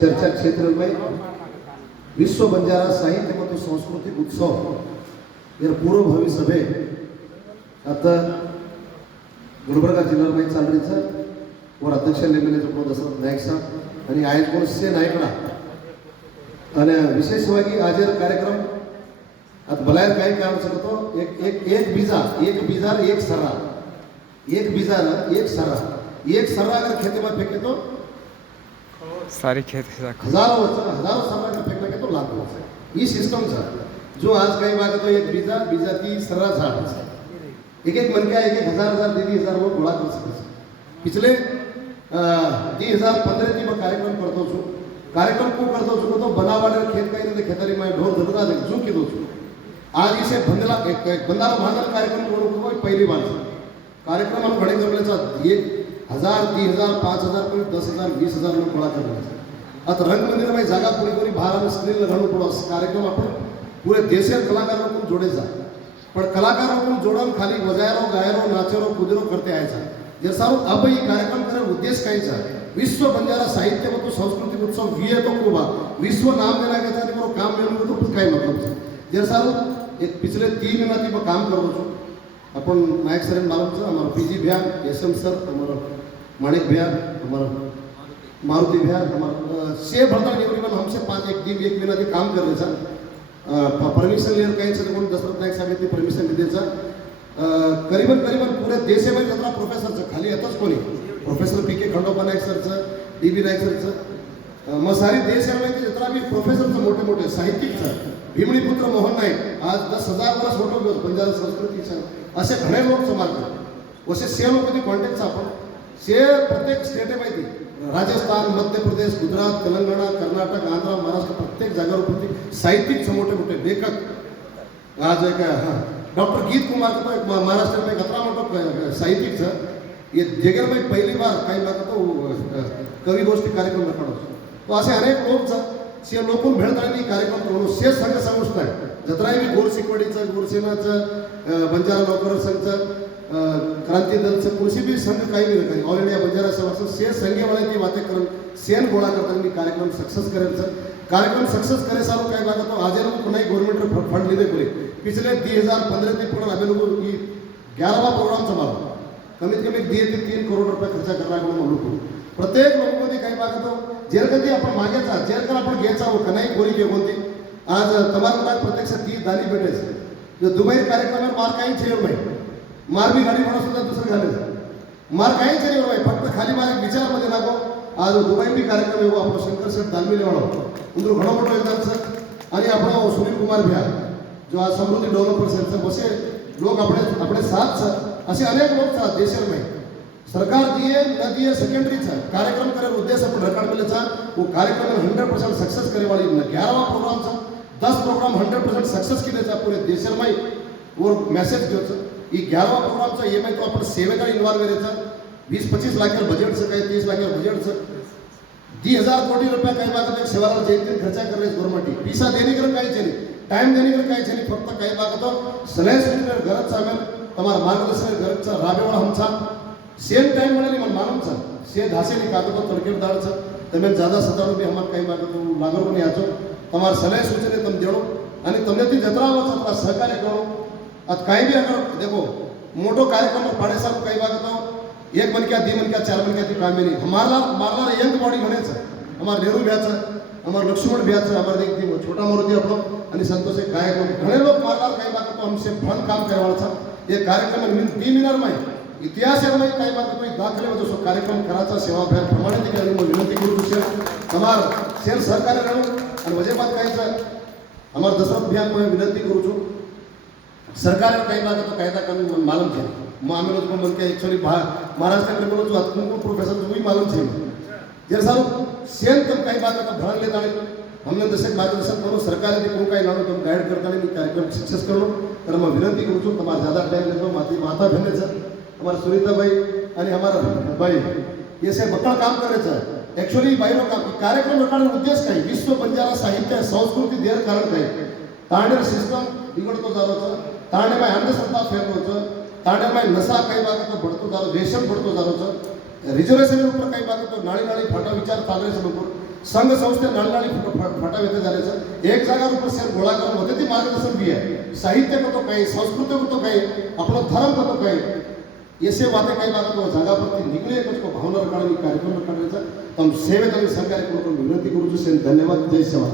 चर्चा क्षेत्र में विश्व बंजारा साहित्य ಮತ್ತು सांस्कृतिक उत्सव ಇದರ पूर्वभावी सभे आता गुलबर्गा जिल्ह्यामध्ये चालली सर वर अध्यक्ष नेमलेले जो दशरथ नाईक साहेब आणि आयोजक कोण से नाईकडा आणि विशेषವಾಗಿ आज कार्यक्रम आता बलायर काय काम शकतो एक बीजार एक सरा एक सरा अगर खेते में फेंके तो सारे खेत हजारों सरा अगर फेंकला के तो लाखों ये सिस्टम था जो आज कई बात तो एक बीजा की सर्रा झाड़ एक मन क्या एक हजार दीदी हजार लोग गोळा कर सकते पिछले 2015 की मैं कार्यक्रम करतो छु कार्यक्रम को करतो छु तो बनावाडे खेत काही नाही खेतारी में ढोर धरता दे जो की दो छु आज इसे बंदला एक बंदारा भांगल कार्यक्रम करू को पहिली बार कार्यक्रम हम घडे जमल्याचा 1000 3000 5000 कोणी 10000 20000 लोक गोळा करले आता रंग मंदिर में जागा पूरी पूरी बाहर में स्क्रीन लगाणो पड़ो कार्यक्रम अपन पूरे देशर कलाकारों को जोड़े जा पर कलाकारों को जोड़न खाली बजायरो गायरो नाचरो कुदरो करते आए जा जैसा अब ये कार्यक्रम करे उद्देश्य काही जा विश्व बंजारा साहित्य ಮತ್ತು सांस्कृतिक उत्सव विये तो कोबा विश्व नाम देना के था तो काम में तो कुछ काही मतलब है जैसा एक पिछले 3 महीना की काम करो छु अपन नायक सर मालूम छ हमारा पीजी भैया एसएम सर हमारा माणिक भैया हमारा मारुति भैया हमारा से भरता केवल हमसे 1 महीना की काम कर रहे छ परमिशन लेकर कहीं से कोण दशरथ नाईक साहेब ती परमिशन दिलेचा करीबन पूरे देशामध्ये जत्रा प्रोफेसरचं खाली येतच कोणी प्रोफेसर पीके खंडोबा नाईक सरचं डीबी नाईक सरचं मग सारी देशामध्ये जत्रा भी प्रोफेसरचं मोठे साहित्यिकचं भीमणी पुत्र मोहन नाईक आज 10,000 वर्ष होतो बंजारा संस्कृतीचं असे घणे लोक समारतात असे से लोक कॉन्टॅक्ट आपण से प्रत्येक स्टेट आहे माहिती राजस्थान मध्य प्रदेश गुजरात तेलंगणा कर्नाटक आंध्र महाराष्ट्र प्रत्येक जागेवर साहित्यिक मोठे लेखक आज एक डॉक्टर गीत कुमार तो एक महाराष्ट्र में खतरा मोठो साहित्यिक छ ये जगह में पहली बार काही बात तो कवी गोष्टी कार्यक्रम रखणो तो असे अनेक लोक छ से लोकून भेळताळी कार्यक्रम करून से संघ संस्था आहे जत्राही बी गोर शिकवडीचं गोरसेनाचं बंजारा नौकर संघचं क्रांती दलचं कृषी भी संघ काही भी नाही ऑल इंडिया बंजारा सेवा से संघ वाल्याची बातें करून सेन गोळा करताना कार्यक्रम सक्सेस करायचं कार्यक्रम सक्सेस करे सारो काय बात तो आज लोग पुन्हा गवर्नमेंट फंड लिदे पुरे पिछले 2015 ते पूर्ण अभी लोग की 11वां प्रोग्राम चला कमीत कमी 2 ते 3 करोड रुपये खर्च करना म्हणून लोक प्रत्येक लोकमध्ये काही बात तो जेर कधी आपण मागायचा जेर कर आपण घ्यायचा हो नाही गोरी घे कोणती आज तमाम प्रत्यक्ष 30 दानी भेटायचं जो दुबई कार्यक्रमावर मार काही ठेव नाही मार भी गाडी म्हणून सुद्धा दुसरं घालायचं मार काही ठेव नाही फक्त खाली मार एक विचारामध्ये लागो आज दुबई भी कार्यक्रम येऊ आपण शंकर शेठ दानवेले वाळो उंदर घणो मोठो एकदम सर आणि आपण सुनील कुमार भैया जो आज समृद्धी डेव्हलपर सेलचं बसे लोक अपने साथ सर असे अनेक लोक साथ देशर में सरकार दिए न दिए सेकेंडरी था कार्यक्रम करे उद्देश्य अपन रिकॉर्ड मिले था वो कार्यक्रम 100% सक्सेस करे वाली 11वां प्रोग्राम था 10 प्रोग्राम 100% सक्सेस केले था पूरे देशर में वो मैसेज जो था ये 11वां प्रोग्राम था ये में तो अपन सेवेचा इन्वॉल्व करायचा 20-25 लाख बजेट से काही 30 लाख बजेट से 10,000 कोटी रुपये काही बात एक सेवाला जयंती खर्चा कर रहे गवर्नमेंट पैसा देने कर काही चाहिए टाइम देने कर काही चाहिए फक्त काही बात तो सलह सूचना गरज सामेल तुम्हारा मार्गदर्शन गरज राबेवाला हमचा सेम टाइम वाले मन मालूम छ से धासे नि कागतो तड़केट दाड़ छ तमे ज्यादा सताड़ो भी हमार काही बात तो लागरो ने आजो तुम्हार सलह सूचना तुम देणो आणि तुमने ती जत्रा वाचा सहकार्य करो आज काही भी अगर देखो मोटो कार्यक्रम पाड़े साल काही बात तो एक मन क्या 2 मन क्या 4 मन क्या ती काम नहीं हमारा मारला यंग बॉडी म्हणे छ हमार नेहरू भ्याच हमार लक्ष्मण भ्याच हमार देखती छोटा मोरती आपलो आणि संतोष एक गायक घणे लोग मारला काही बात तो हमसे फन काम करवाळा छ ये कार्यक्रम में 3 मिनट में इतिहास में काही बात तो दाखले में जो कार्यक्रम कराचा सेवा भ्या प्रमाणे ती करी विनंती करू छे हमार सेल सहकार्य रहू आणि वजे बात काही छ हमार दशरथ भैया को विनंती करू छु सरकार काही बात तो कायदा कानून मालूम छे मामलो तो मन के एक्चुअली महाराष्ट्र के बोलो जो कुंकू प्रोफेसर जो भी मालूम छे जैसा सेल तक काही बात तो भरण लेता हमने दशक मार्गदर्शन करो सरकार ने कोण काही लावो तुम गाइड करता नहीं कार्यक्रम सक्सेस करो तर मैं विनंती करू छु तुम्हारा ज्यादा टाइम लेतो माता बहने छ हमारा सुनीता भाई आणि हमारा भाई ये से बड़ा काम कर रहे थे एक्चुअली भाई लोग कार्यक्रम रखने उद्देश्य काही विश्व बंजारा साहित्य संस्कृती देर कारण काही तांडेर सिस्टम बिघडतो जातो छ तांडे में अंधश्रद्धा फैलतो छ तांडे में नशा काही बात तो बढ़तो जातो वेशन बढ़तो जातो छ रिजर्वेशन ऊपर काही बात तो नाळी फाटा विचार चालरे छ लोक संघ संस्थे नळनाळी फाटा येते जाण्याचं एक जागा रुपये शेअर गोळा करून होते ती मार्गदर्शन भी आहे साहित्य करतो काही संस्कृती करतो काही आपला धर्म करतो काही ऐसे बातें काही बात तो जागा प्रति निकले कुछ को भावना रखने कार्यक्रम करने तम सेवे तम सहकार्य को विनंती करूँ धन्यवाद जय सेवा।